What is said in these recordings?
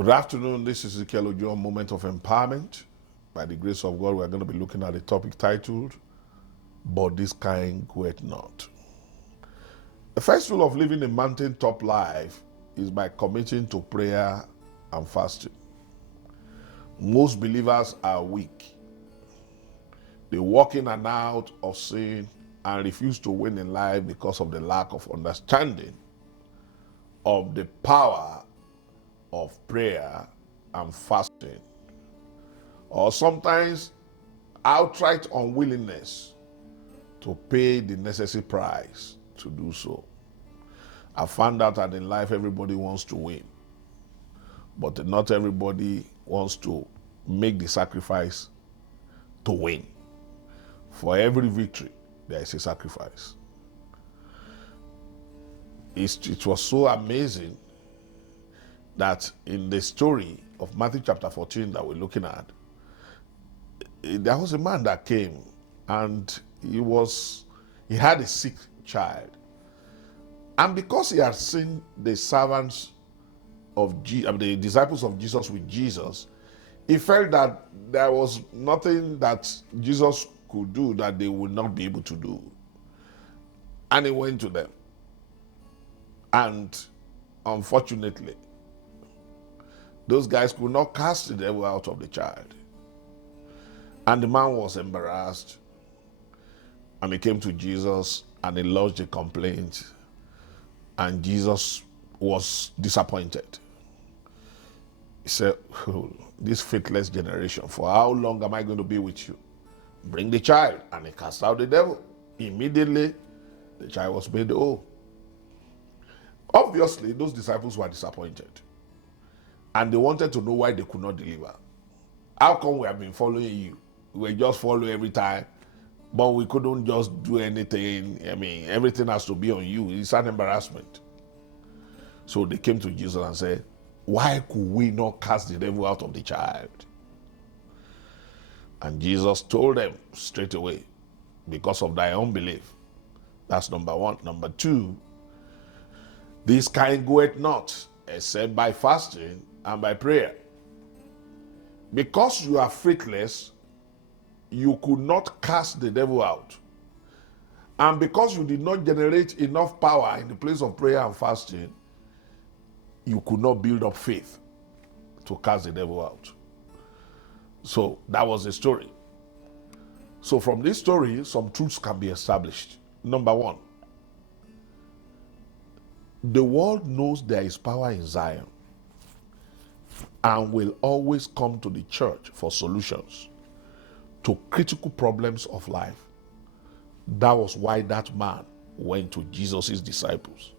Good afternoon. This is Ezekiel Ojo, Moment of Empowerment. By the grace of God, we're going to be looking at a topic titled, But This Kind Goeth Not. The first rule of living a mountaintop life is by committing to prayer and fasting. Most believers are weak. They walk in and out of sin and refuse to win in life because of the lack of understanding of the power of prayer and fasting, or sometimes outright unwillingness to pay the necessary price to do so. I found out that in life everybody wants to win, but not everybody wants to make the sacrifice to win. For every victory, there is a sacrifice. It was so amazing that in the story of Matthew chapter 14 that we're looking at, there was a man that came and he had a sick child. And because he had seen the servants of the disciples of Jesus with Jesus, he felt that there was nothing that Jesus could do that they would not be able to do. And he went to them. And unfortunately, those guys could not cast the devil out of the child. And the man was embarrassed. And he came to Jesus and he lodged a complaint. And Jesus was disappointed. He said, oh, this faithless generation, for how long am I going to be with you? Bring the child. And he cast out the devil. Immediately, the child was made whole. Obviously, those disciples were disappointed. And they wanted to know why they could not deliver. How come we have been following you? We just follow every time, but we couldn't just do anything. I mean, everything has to be on you. It's an embarrassment. So they came to Jesus and said, why could we not cast the devil out of the child? And Jesus told them straight away, because of thy unbelief. That's number one. Number two, this kind goeth not, except by fasting and by prayer. Because you are faithless, you could not cast the devil out. And because you did not generate enough power in the place of prayer and fasting, you could not build up faith to cast the devil out. So that was the story. So from this story, some truths can be established. Number one, the world knows there is power in Zion and will always come to the church for solutions to critical problems of life. That was why that man went to Jesus' disciples.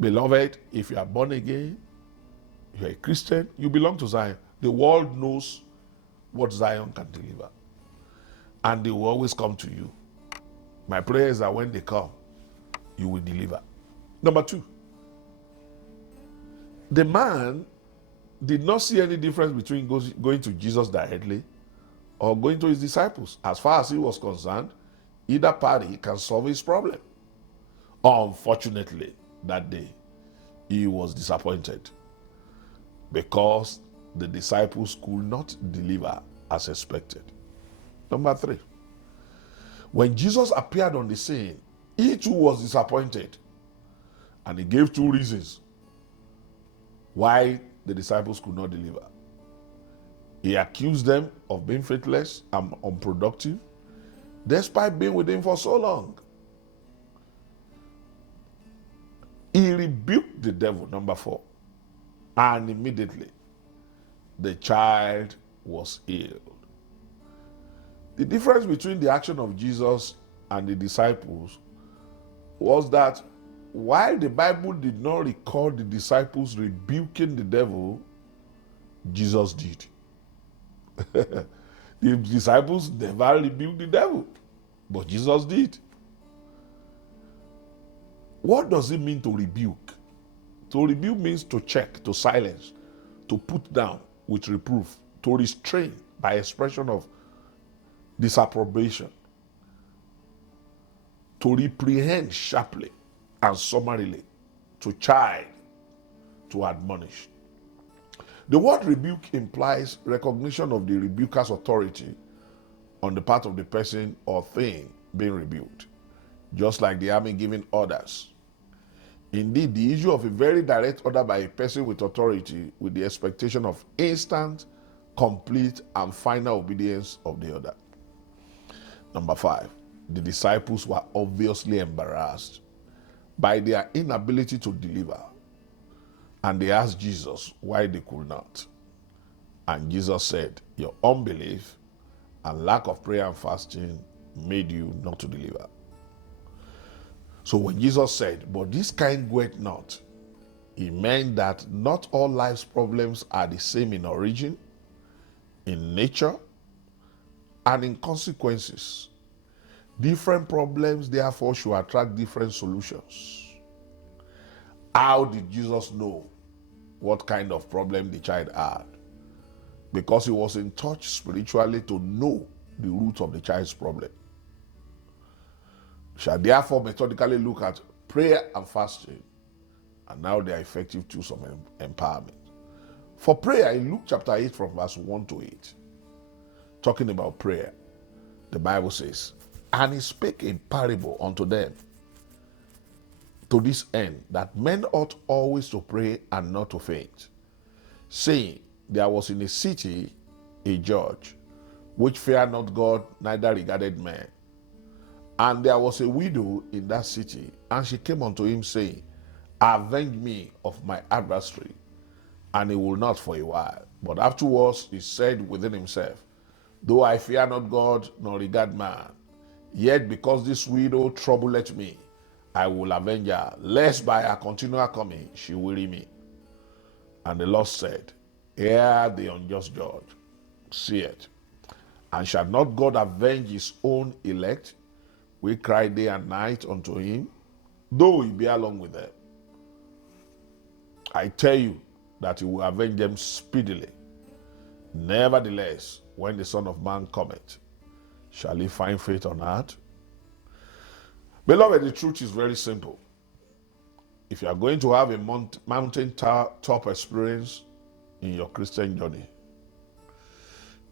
Beloved, if you are born again, you're a Christian, you belong to Zion. The world knows what Zion can deliver. And they will always come to you. My prayer is that when they come, you will deliver. Number two, the man did not see any difference between going to Jesus directly or going to his disciples. As far as he was concerned, either party can solve his problem. Unfortunately, that day, he was disappointed because the disciples could not deliver as expected. Number three, when Jesus appeared on the scene, he too was disappointed. And he gave two reasons why the disciples could not deliver. He accused them of being faithless and unproductive, despite being with him for so long. He rebuked the devil, number four, and immediately the child was healed. The difference between the action of Jesus and the disciples was that while the Bible did not record the disciples rebuking the devil, Jesus did. The disciples never rebuked the devil, but Jesus did. What does it mean to rebuke? To rebuke means to check, to silence, to put down with reproof, to restrain by expression of disapprobation, to reprehend sharply and summarily, to chide, to admonish. The word rebuke implies recognition of the rebuker's authority on the part of the person or thing being rebuked, just like the army giving orders. Indeed, the issue of a very direct order by a person with authority with the expectation of instant, complete, and final obedience of the order. Number 5, the disciples were obviously embarrassed by their inability to deliver, and they asked Jesus why they could not. And Jesus said, your unbelief and lack of prayer and fasting made you not to deliver. So when Jesus said, but this kind goeth not, he meant that not all life's problems are the same in origin, in nature, and in consequences. Different problems, therefore, should attract different solutions. How did Jesus know what kind of problem the child had? Because he was in touch spiritually to know the root of the child's problem. Shall therefore methodically look at prayer and fasting, and now they are effective tools of empowerment. For prayer, in Luke chapter 8 from verse 1 to 8, talking about prayer, the Bible says, and he spake a parable unto them to this end, that men ought always to pray and not to faint, saying, there was in a city a judge, which feared not God, neither regarded man. And there was a widow in that city, and she came unto him, saying, avenge me of my adversary. And he will not for a while. But afterwards he said within himself, though I fear not God, nor regard man, yet because this widow troubleth me, I will avenge her, lest by her continual coming she weary me. And the Lord said, hear the unjust judge, see it. And shall not God avenge his own elect, we cry day and night unto him, though he be along with them? I tell you that he will avenge them speedily. Nevertheless, when the Son of Man cometh, shall he find faith on earth? Beloved, the truth is very simple. If you are going to have a mountain top experience in your Christian journey,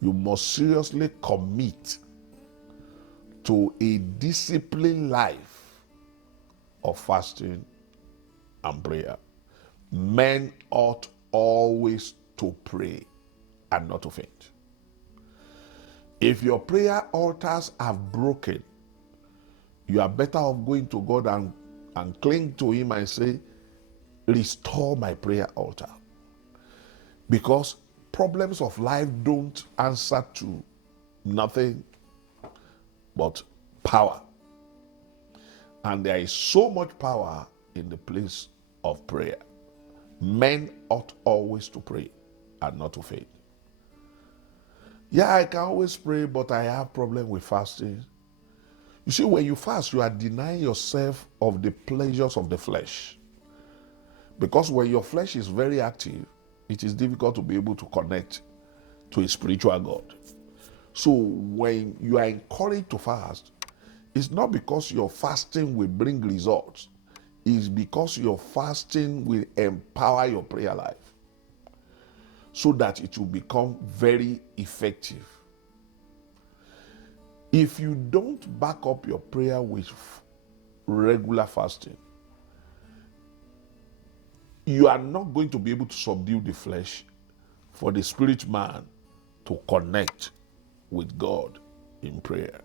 you must seriously commit to a disciplined life of fasting and prayer. Men ought always to pray and not to faint. If your prayer altars have broken, you are better off going to God and cling to him and say, restore my prayer altar. Because problems of life don't answer to nothing but power. And there is so much power in the place of prayer. Men ought always to pray and not to faint. Yeah, I can always pray, but I have problem with fasting. You see, when you fast, you are denying yourself of the pleasures of the flesh. Because when your flesh is very active, it is difficult to be able to connect to a spiritual God. So when you are encouraged to fast, it's not because your fasting will bring results. It's because your fasting will empower your prayer life so that it will become very effective. If you don't back up your prayer with regular fasting, you are not going to be able to subdue the flesh for the spirit man to connect with God in prayer.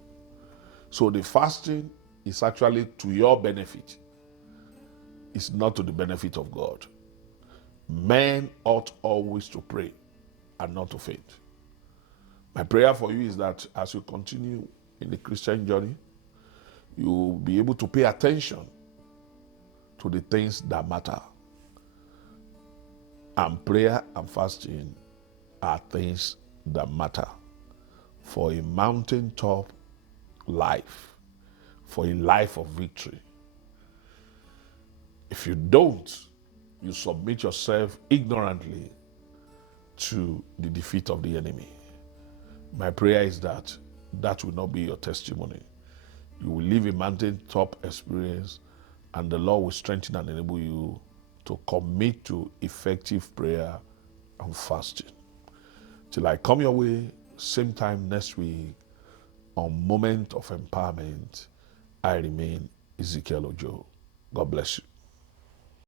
So the fasting is actually to your benefit. It's not to the benefit of God. Men ought always to pray and not to faint. My prayer for you is that as you continue in the Christian journey, you will be able to pay attention to the things that matter. And prayer and fasting are things that matter for a mountaintop life, for a life of victory. If you don't, you submit yourself ignorantly to the defeat of the enemy. My prayer is that that will not be your testimony. You will live a mountaintop experience, and the Lord will strengthen and enable you to commit to effective prayer and fasting. Till I come your way, same time next week on Moment of Empowerment, I remain Ezekiel Ojo. God bless you.